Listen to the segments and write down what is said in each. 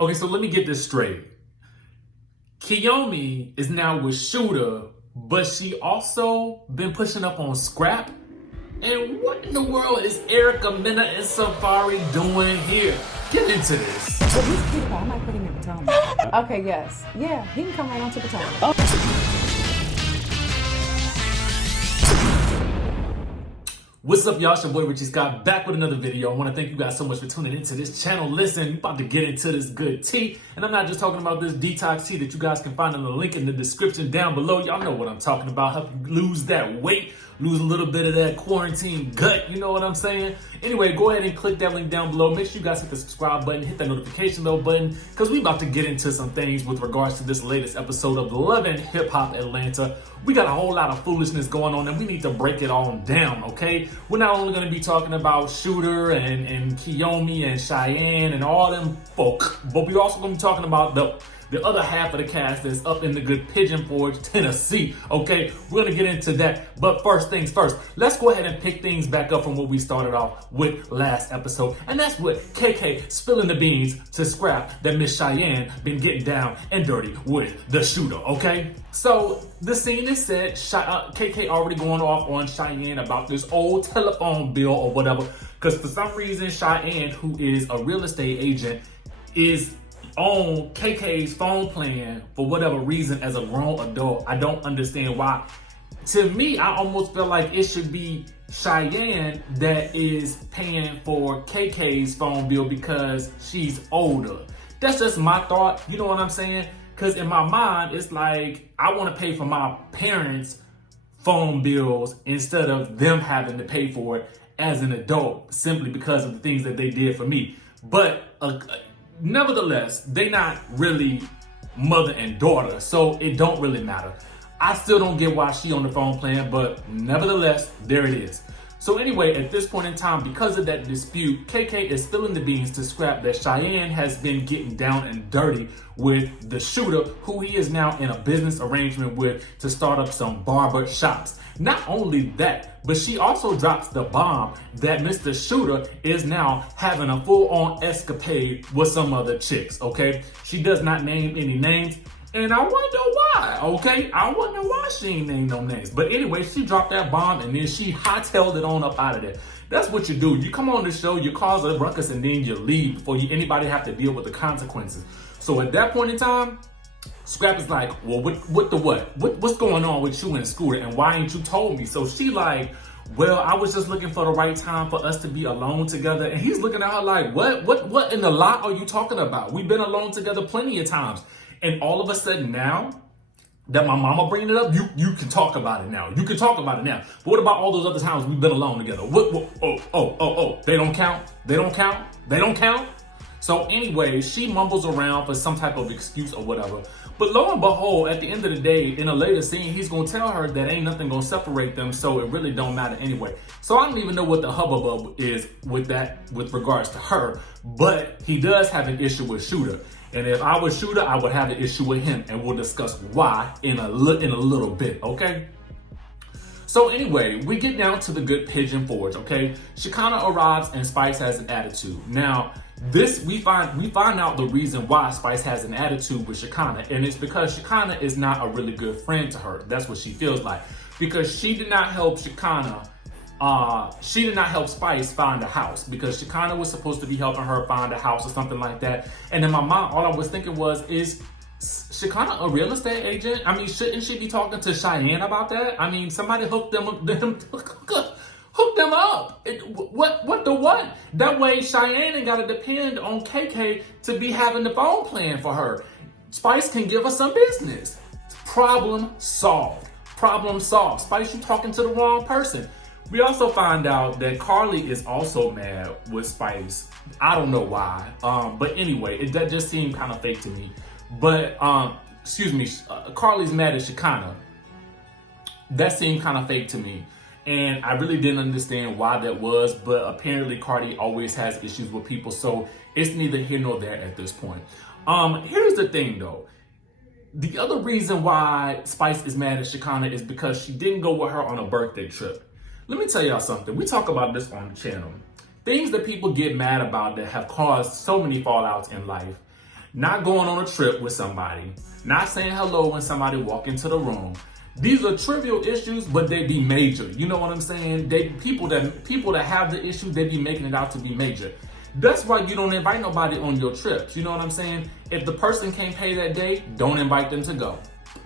Okay, so let me get this straight. Kiyomi is now with Shooter, but she also been pushing up on Scrap. And what in the world is Erica, MENA, and Safaree doing here? Get into this. Well, he's cute. I might put him in Potomac. Okay, yes. Yeah, he can come right on to Potomac. What's up, y'all? It's your boy Richie Scott back with another video. I want to thank you guys so much for tuning into this channel. Listen, we're about to get into this good tea. And I'm not just talking about this detox tea that you guys can find in the link in the description down below. Y'all know what I'm talking about. Help you lose that weight, lose a little bit of that quarantine gut. You know what I'm saying? Anyway, go ahead and click that link down below. Make sure you guys hit the subscribe button, hit that notification bell button, because we about to get into some things with regards to this latest episode of Love and Hip Hop Atlanta. We got a whole lot of foolishness going on and we need to break it all down, okay? We're not only going to be talking about Shooter and Kiyomi and Cheyenne and all them folk, but we're also going to be talking about the other half of the cast that's up in the good Pigeon Forge, Tennessee, okay? We're going to get into that, but first things first, let's go ahead and pick things back up from what we started off with last episode, and that's with KK spilling the beans to Scrap that Miss Cheyenne been getting down and dirty with the Shooter, okay? So the scene is set, KK already going off on Cheyenne about this old telephone bill or whatever, because for some reason Cheyenne, who is a real estate agent, is on KK's phone plan for whatever reason as a grown adult. I don't understand why. To me, I almost feel like it should be Cheyenne that is paying for KK's phone bill because she's older. That's just my thought, you know what I'm saying? Because in my mind, it's like I want to pay for my parents' phone bills instead of them having to pay for it as an adult simply because of the things that they did for me. But nevertheless, they not really mother and daughter, so it don't really matter. I still don't get why she on the phone plan, but nevertheless, there it is. So anyway, at this point in time, because of that dispute, KK is spilling the beans to Scrap that Cheyenne has been getting down and dirty with the Shooter, who he is now in a business arrangement with to start up some barber shops. Not only that, but she also drops the bomb that Mr. Shooter is now having a full-on escapade with some other chicks, okay? She does not name any names, and I wonder why, okay? I wonder why she ain't named no names. But anyway, she dropped that bomb and then she hightailed it on up out of there. That's what you do. You come on the show, you cause a ruckus, and then you leave before anybody have to deal with the consequences. So at that point in time, Scrap is like, well, what's going on with you and Scooter, and why ain't you told me? So she like, well, I was just looking for the right time for us to be alone together. And he's looking at her like, what in the lot are you talking about? We've been alone together plenty of times. And all of a sudden now that my mama bringing it up, you can talk about it now. You can talk about it now. But what about all those other times we've been alone together? They don't count? They don't count? They don't count? So anyway, she mumbles around for some type of excuse or whatever. But lo and behold, at the end of the day, in a later scene, he's gonna tell her that ain't nothing gonna separate them, so it really don't matter anyway. So I don't even know what the hubbub is with that, with regards to her, but he does have an issue with Shooter. And if I was Shooter, I would have an issue with him, and we'll discuss why in a little bit, okay? So anyway, we get down to the good Pigeon Forge, okay? Shekinah arrives and Spice has an attitude. Now, we find out the reason why Spice has an attitude with Shekinah, and it's because Shekinah is not a really good friend to her. That's what she feels like. Because she did not help Shekinah, she did not help Spice find a house, because Shekinah was supposed to be helping her find a house or something like that. And in my mind, all I was thinking was, is Shekinah a real estate agent? I mean, shouldn't she be talking to Cheyenne about that? I mean, somebody hook them up. What? That way Cheyenne ain't gotta depend on KK to be having the phone plan for her. Spice can give us some business. Problem solved. Problem solved. Spice, you talking to the wrong person. We also find out that Karlie is also mad with Spice. I don't know why. But anyway, that just seemed kind of fake to me. But, Karlie's mad at Shekinah. That seemed kind of fake to me. And I really didn't understand why that was, but apparently Karlie always has issues with people, so it's neither here nor there at this point. Here's the thing though. The other reason why Spice is mad at Shekinah is because she didn't go with her on a birthday trip. Let me tell y'all something. We talk about this on the channel. Things that people get mad about that have caused so many fallouts in life. not going on a trip with somebody, not saying hello when somebody walk into the room. These are trivial issues, but they be major. You know what I'm saying? People that have the issue, they be making it out to be major. That's why you don't invite nobody on your trips. You know what I'm saying? If the person can't pay that day, don't invite them to go.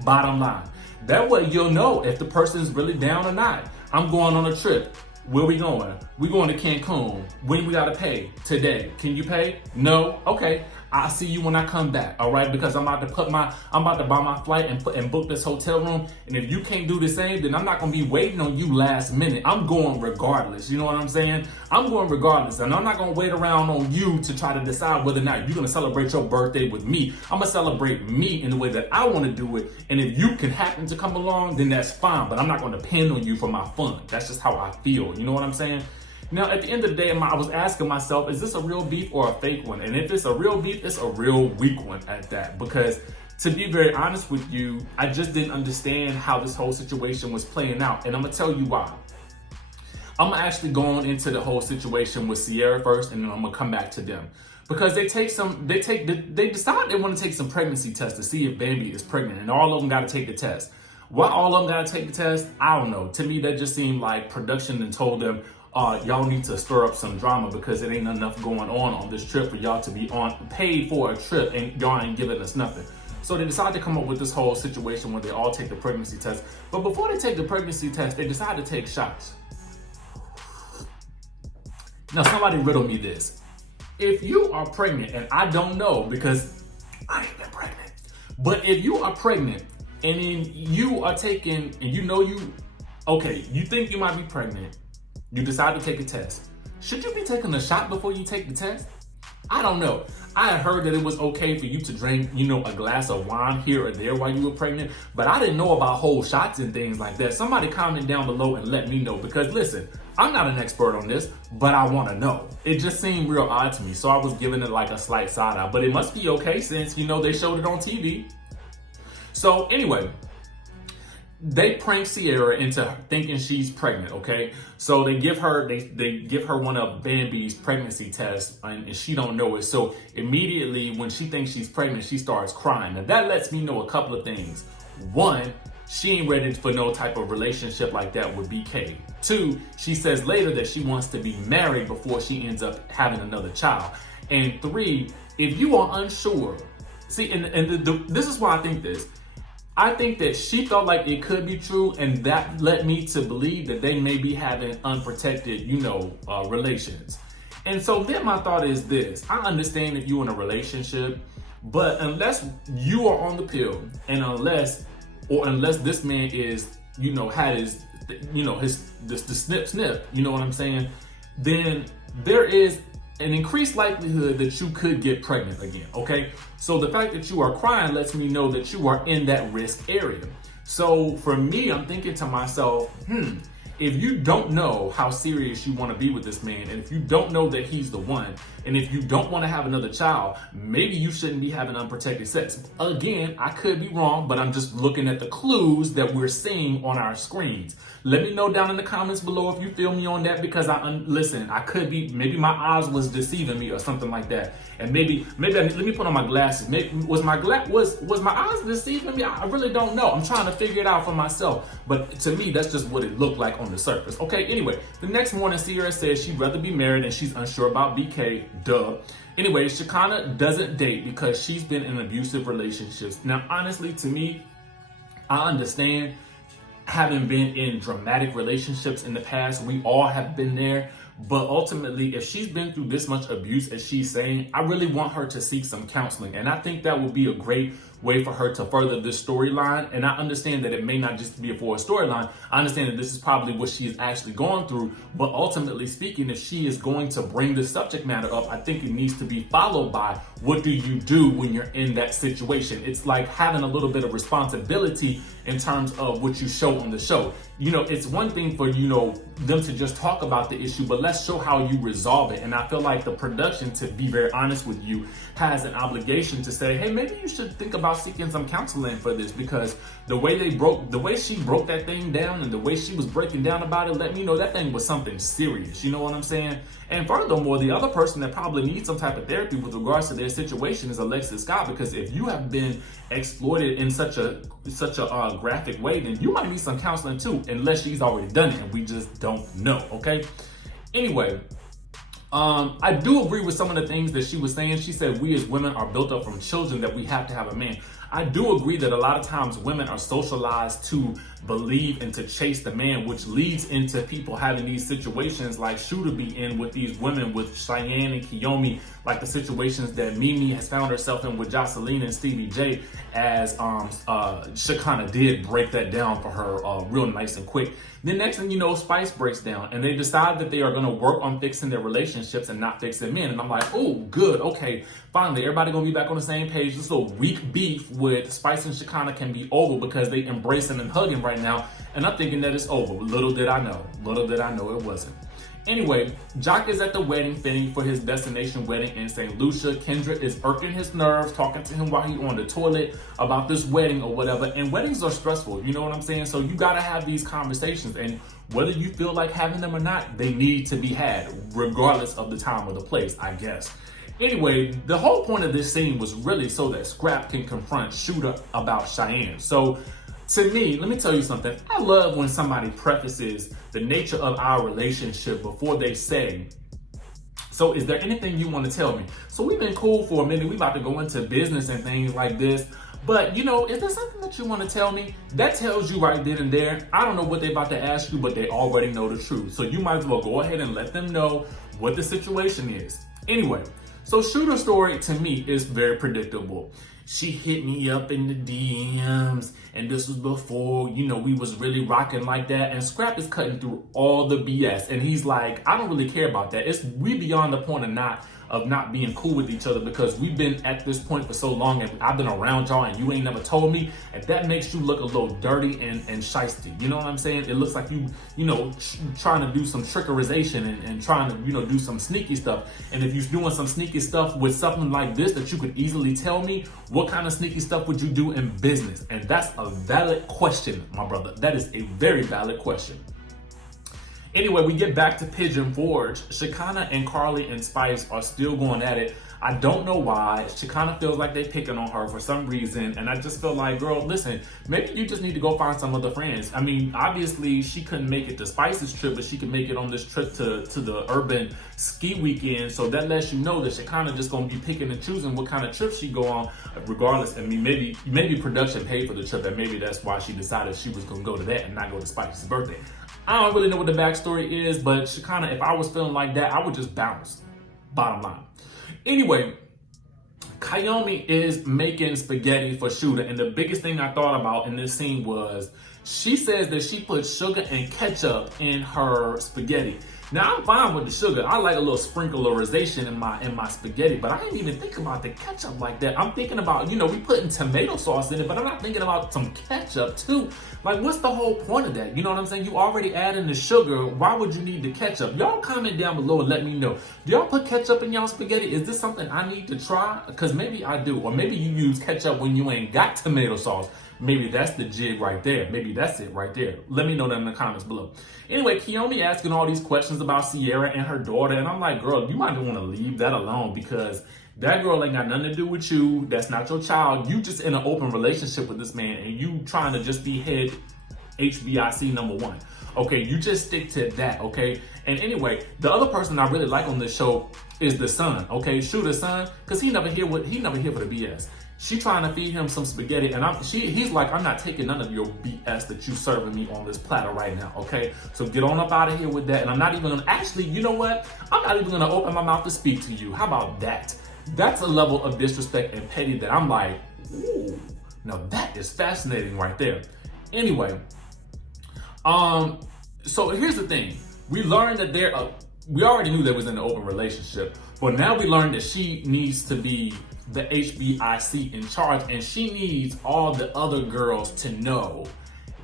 Bottom line. That way you'll know if the person's really down or not. I'm going on a trip. Where we going? We going to Cancun. When we gotta pay? Today. Can you pay? No? Okay. I'll see you when I come back, all right? Because I'm about to buy my flight and book this hotel room. And if you can't do the same, then I'm not gonna be waiting on you last minute. I'm going regardless. You know what I'm saying? I'm going regardless, and I'm not gonna wait around on you to try to decide whether or not you're gonna celebrate your birthday with me. I'm gonna celebrate me in the way that I want to do it. And if you can happen to come along, then that's fine. But I'm not gonna depend on you for my fun. That's just how I feel. You know what I'm saying? Now, at the end of the day, I was asking myself, is this a real beef or a fake one? And if it's a real beef, it's a real weak one at that. Because to be very honest with you, I just didn't understand how this whole situation was playing out. And I'm gonna tell you why. I'm actually going into the whole situation with Sierra first, and then I'm gonna come back to them. Because they decide they want to take some pregnancy tests to see if baby is pregnant, and all of them gotta take the test. Why all of them gotta take the test? I don't know. To me, that just seemed like production and told them, y'all need to stir up some drama because it ain't enough going on this trip for y'all to be paid for a trip and y'all ain't giving us nothing. So they decided to come up with this whole situation where they all take the pregnancy test. But before they take the pregnancy test, they decide to take shots. Now somebody riddle me this. If you are pregnant, and I don't know because I ain't been pregnant, but if you are pregnant and then you are taking, and you think you might be pregnant, you decide to take a test. Should you be taking a shot before you take the test? I don't know. I had heard that it was okay for you to drink, a glass of wine here or there while you were pregnant, but I didn't know about whole shots and things like that. Somebody comment down below and let me know, because listen, I'm not an expert on this, but I want to know. It just seemed real odd to me, so I was giving it like a slight side eye, but it must be okay since, they showed it on TV. So anyway, they prank Sierra into thinking she's pregnant, okay? So they give her one of Bambi's pregnancy tests, and she don't know it. So immediately when she thinks she's pregnant, she starts crying. Now that lets me know a couple of things. One, she ain't ready for no type of relationship like that with BK. Two, she says later that she wants to be married before she ends up having another child. And three, if you are unsure, see, this is why I think this. I think that she felt like it could be true, and that led me to believe that they may be having unprotected, relations. And so then my thought is this: I understand if you're in a relationship, but unless you are on the pill, and unless this man is, had his, the snip, you know what I'm saying? Then there is an increased likelihood that you could get pregnant again, okay? So the fact that you are crying lets me know that you are in that risk area. So for me, I'm thinking to myself, if you don't know how serious you want to be with this man, and if you don't know that he's the one, and if you don't want to have another child, maybe you shouldn't be having unprotected sex. Again, I could be wrong, but I'm just looking at the clues that we're seeing on our screens. Let me know down in the comments below if you feel me on that, because listen, I could be, maybe my eyes was deceiving me or something like that. And maybe let me put on my glasses. Maybe was my eyes deceiving me? I really don't know. I'm trying to figure it out for myself. But to me, that's just what it looked like on the surface. Okay, anyway, the next morning, Sierra says she'd rather be married and she's unsure about BK. Duh. Anyway, Shekinah doesn't date because she's been in abusive relationships. Now, honestly, to me, I understand having been in dramatic relationships in the past. We all have been there. But ultimately, if she's been through this much abuse as she's saying, I really want her to seek some counseling. And I think that would be a great way for her to further this storyline. And I understand that it may not just be for a storyline. I understand that this is probably what she is actually going through. But ultimately speaking, if she is going to bring this subject matter up, I think it needs to be followed by, what do you do when you're in that situation? It's like having a little bit of responsibility in terms of what you show on the show. It's one thing for, them to just talk about the issue, but let's show how you resolve it. And I feel like the production, to be very honest with you, has an obligation to say, hey, maybe you should think about about seeking some counseling for this, because the way she broke that thing down and the way she was breaking down about it let me know that thing was something serious. You know what I'm saying? And furthermore, the other person that probably needs some type of therapy with regards to their situation is Alexis Scott, because if you have been exploited in such a graphic way, then you might need some counseling too, unless she's already done it and we just don't know. Okay. Anyway, I do agree with some of the things that she was saying. She said we as women are built up from children that we have to have a man. I do agree that a lot of times women are socialized to believe and to chase the man, which leads into people having these situations like Shooter be in with these women, with Cheyenne and Kiyomi, like the situations that Mimi has found herself in with Jocelyn and Stevie J, as Shekinah did break that down for her real nice and quick. Then next thing you know, Spice breaks down and they decide that they are going to work on fixing their relationships and not fixing men. And I'm like, oh, good. Okay, finally, everybody going to be back on the same page. This little weak beef with Spice and Shekinah can be over because they embracing and hugging right now. And I'm thinking that it's over. Little did I know it wasn't. Anyway, Jock is at the wedding fitting for his destination wedding in St. Lucia. Kendra is irking his nerves, talking to him while he's on the toilet about this wedding or whatever. And weddings are stressful, you know what I'm saying? So you gotta have these conversations, and whether you feel like having them or not, they need to be had, regardless of the time or the place, I guess. Anyway, the whole point of this scene was really so that Scrap can confront Shooter about Cheyenne. So to me, let me tell you something. I love when somebody prefaces the nature of our relationship before they say, so is there anything you want to tell me? So we've been cool for a minute. We about to go into business and things like this. But, you know, is there something that you want to tell me? That tells you right then and there. I don't know what they're about to ask you, but they already know the truth. So you might as well go ahead and let them know what the situation is. Anyway, so Shooter's story to me is very predictable. She hit me up in the DMs, and this was before, you know, we was really rocking like that. And Scrap is cutting through all the BS, and he's like, I don't really care about that. We beyond the point of not being cool with each other, because we've been at this point for so long, and I've been around y'all, and you ain't never told me, and that makes you look a little dirty and shiesty. You know what I'm saying? It looks like you know, trying to do some trickerization and trying to, you know, do some sneaky stuff. And if you're doing some sneaky stuff with something like this that you could easily tell me, what kind of sneaky stuff would you do in business? And that's a valid question, my brother. That is a very valid question. Anyway, we get back to Pigeon Forge. Shekinah and Karlie and Spice are still going at it. I don't know why. Shekinah feels like they're picking on her for some reason. And I just feel like, girl, listen, maybe you just need to go find some other friends. I mean, obviously, she couldn't make it to Spice's trip, but she could make it on this trip to the urban ski weekend. So that lets you know that Shekinah just going to be picking and choosing what kind of trip she go on, regardless. I mean, maybe production paid for the trip, and maybe that's why she decided she was going to go to that and not go to Spice's birthday. I don't really know what the backstory is, but Shekinah, if I was feeling like that, I would just bounce. Bottom line. Anyway, Kiyomi is making spaghetti for Shooter, and the biggest thing I thought about in this scene was she says that she put sugar and ketchup in her spaghetti. Now, I'm fine with the sugar. I like a little sprinklerization in my spaghetti, but I didn't even think about the ketchup like that. I'm thinking about, you know, we putting tomato sauce in it, but I'm not thinking about some ketchup too. Like, what's the whole point of that? You know what I'm saying? You already add in the sugar. Why would you need the ketchup? Y'all comment down below and let me know. Do y'all put ketchup in y'all spaghetti? Is this something I need to try? Because maybe I do. Or maybe you use ketchup when you ain't got tomato sauce. Maybe that's the jig right there. Maybe that's it right there. Let me know that in the comments below. Anyway, Kiyomi asking all these questions about Sierra and her daughter. And I'm like, girl, you might want to leave that alone, because that girl ain't got nothing to do with you. That's not your child. You just in an open relationship with this man, and you trying to just be head HBIC #1. Okay, you just stick to that, okay? And anyway, the other person I really like on this show is the son, okay? Shooter's son, because he never here for the BS. She trying to feed him some spaghetti, and he's like, I'm not taking none of your BS that you serving me on this platter right now, okay? So get on up out of here with that, and I'm not even gonna, actually, you know what? I'm not even gonna open my mouth to speak to you. How about that? That's a level of disrespect and petty that I'm like, ooh, now that is fascinating right there. Anyway, so here's the thing. We learned that we already knew they was in an open relationship, but now we learned that she needs to be the HBIC in charge, and she needs all the other girls to know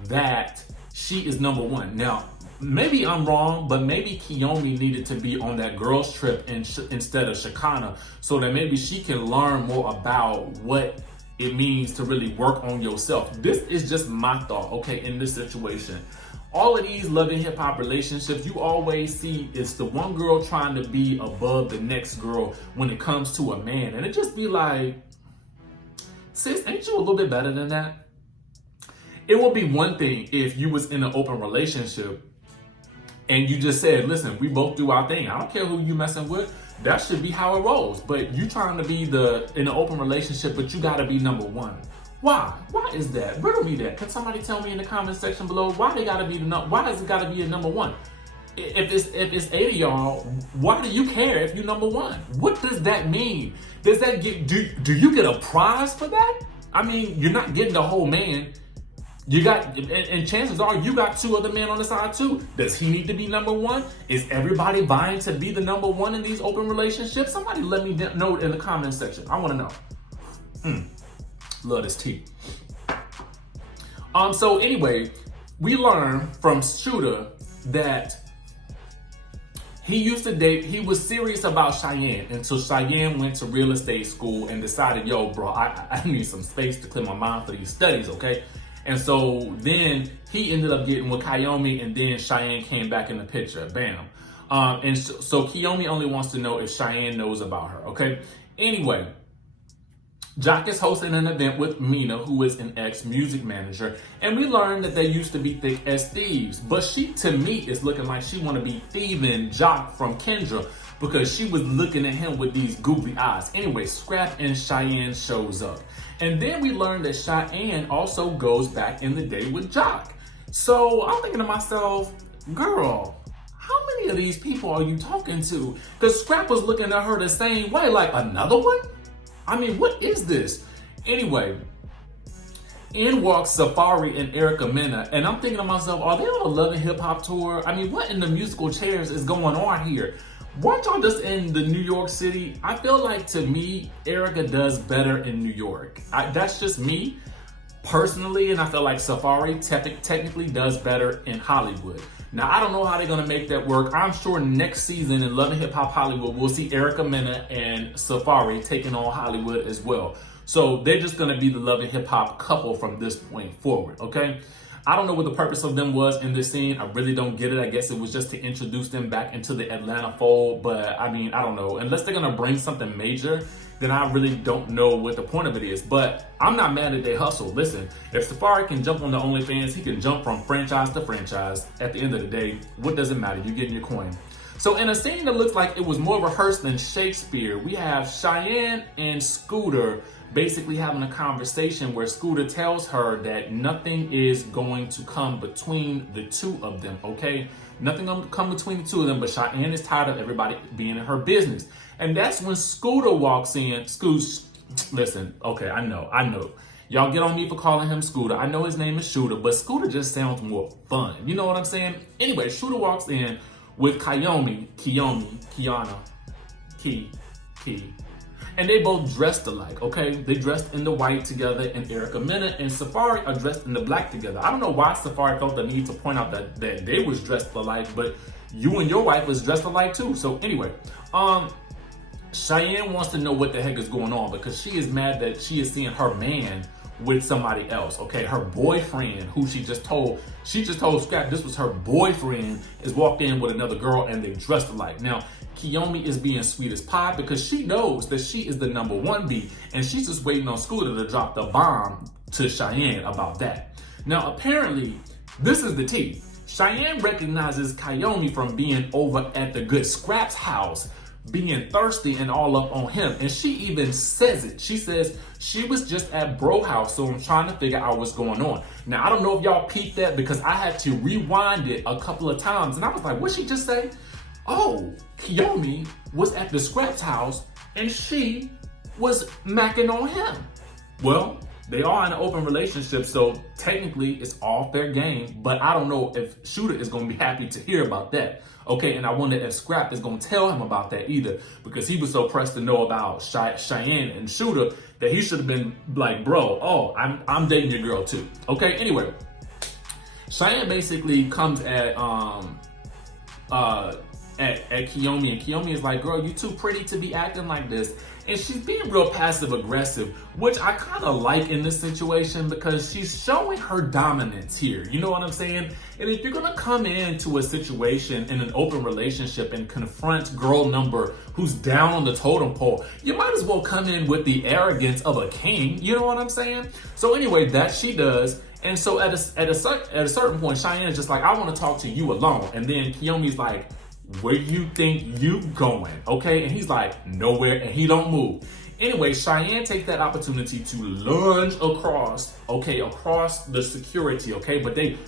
that she is #1. Now, maybe I'm wrong, but maybe Kiyomi needed to be on that girls trip instead of Shekinah, so that maybe she can learn more about what it means to really work on yourself. This is just my thought, okay, in this situation. All of these loving hip hop relationships, you always see it's the one girl trying to be above the next girl when it comes to a man. And it just be like, sis, ain't you a little bit better than that? It would be one thing if you was in an open relationship and you just said, listen, we both do our thing. I don't care who you messing with. That should be how it rolls. But you trying to be in an open relationship, but you gotta be number one. Why? Why is that? Riddle me that. Can somebody tell me in the comment section below why does it gotta be a number one? If it's 8 of y'all, why do you care if you're number one? What does that mean? Does that do you get a prize for that? I mean, you're not getting the whole man. You got, and chances are you got 2 other men on the side too. Does he need to be number one? Is everybody vying to be the number one in these open relationships? Somebody let me know in the comment section. I want to know. Love this tea. So anyway, we learned from Shooter that he used to date, he was serious about Cheyenne until Cheyenne went to real estate school and decided, yo, bro, I need some space to clear my mind for these studies, okay? And so then he ended up getting with Kiyomi, and then Cheyenne came back in the picture, bam. And so Kiyomi only wants to know if Cheyenne knows about her, okay? Anyway, Jock is hosting an event with MENA, who is an ex-music manager, and we learned that they used to be thick as thieves. But she, to me, is looking like she want to be thieving Jock from Kendra because she was looking at him with these googly eyes. Anyway, Scrap and Cheyenne shows up. And then we learned that Cheyenne also goes back in the day with Jock. So I'm thinking to myself, girl, how many of these people are you talking to? Because Scrap was looking at her the same way, like another one? I mean, what is this? Anyway, in walks Safaree and Erica Mena, and I'm thinking to myself, are they on a Love and Hip Hop tour? I mean, what in the musical chairs is going on here? Weren't y'all just in the New York City? I feel like, to me, Erica does better in New York. That's just me, personally, and I feel like Safaree technically does better in Hollywood. Now, I don't know how they're gonna make that work. I'm sure next season in Love and Hip Hop Hollywood, we'll see Erica Mena and Safaree taking on Hollywood as well. So they're just gonna be the Love and Hip Hop couple from this point forward, okay? I don't know what the purpose of them was in this scene. I really don't get it. I guess it was just to introduce them back into the Atlanta fold. But I mean, I don't know. Unless they're gonna bring something major, then I really don't know what the point of it is. But I'm not mad that they hustle. Listen, if Safaree can jump on the OnlyFans, he can jump from franchise to franchise. At the end of the day, what does it matter? You're getting your coin. So in a scene that looks like it was more rehearsed than Shakespeare, we have Cheyenne and Scooter basically having a conversation where Scooter tells her that nothing is going to come between the two of them, okay? Nothing gonna come between the two of them, but Cheyenne is tired of everybody being in her business. And that's when Scooter walks in. Listen, okay, I know. Y'all get on me for calling him Scooter. I know his name is Shooter, but Scooter just sounds more fun. You know what I'm saying? Anyway, Shooter walks in with Kiyomi, Kiana, Key. And they both dressed alike, okay? They dressed in the white together, and Erica Mena and Safaree are dressed in the black together. I don't know why Safaree felt the need to point out that they was dressed alike, but you and your wife was dressed alike too. So anyway, Cheyenne wants to know what the heck is going on because she is mad that she is seeing her man with somebody else, okay? Her boyfriend, who she just told Scrap this was her boyfriend, is walked in with another girl and they dressed alike. Now, Kiyomi is being sweet as pie because she knows that she is the number one B, and she's just waiting on Scooter to drop the bomb to Cheyenne about that. Now, apparently, this is the tea. Cheyenne recognizes Kiyomi from being over at the good Scrap's house, being thirsty and all up on him. And she even says it. She says, she was just at bro house, so I'm trying to figure out what's going on. Now, I don't know if y'all peeped that because I had to rewind it a couple of times. And I was like, what'd she just say? Oh, Kiyomi was at the Scrap's house and she was macking on him. Well, they are in an open relationship, so technically it's all fair game, but I don't know if Shooter is going to be happy to hear about that. Okay, and I wonder if Scrap is going to tell him about that either, because he was so pressed to know about Cheyenne and Shooter that he should have been like, bro, oh, I'm dating your girl too. Okay, anyway, Cheyenne basically comes at at Kiyomi, and Kiyomi is like, girl, you too pretty to be acting like this. And she's being real passive aggressive, which I kind of like in this situation because she's showing her dominance here. You know what I'm saying? And if you're gonna come into a situation in an open relationship and confront girl number who's down on the totem pole, you might as well come in with the arrogance of a king. You know what I'm saying? So anyway, that she does. And so at a certain point, Cheyenne is just like, I want to talk to you alone. And then Kiyomi's like, where you think you going? Okay, and he's like, nowhere, and he don't move. Anyway, Cheyenne takes that opportunity to lunge across the security, okay, but they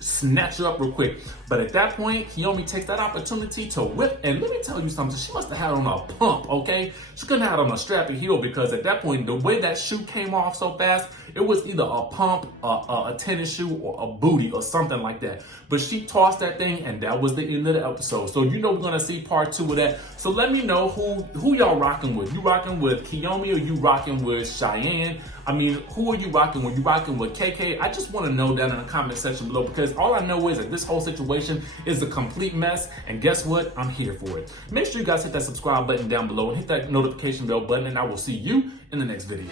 snatch her up real quick. But at that point, Kiyomi takes that opportunity to whip, and let me tell you something, she must have had on a pump, okay? She couldn't have had on a strappy heel because at that point, the way that shoe came off so fast, it was either a pump, a tennis shoe, or a booty, or something like that. But she tossed that thing, and that was the end of the episode. So you know we're gonna see part 2 of that. So let me know who y'all rocking with. You rocking with Kiyomi or you rocking with Cheyenne? I mean, who are you rocking with? You rocking with KK? I just want to know down in the comment section below because all I know is that this whole situation is a complete mess. And guess what? I'm here for it. Make sure you guys hit that subscribe button down below and hit that notification bell button, and I will see you in the next video.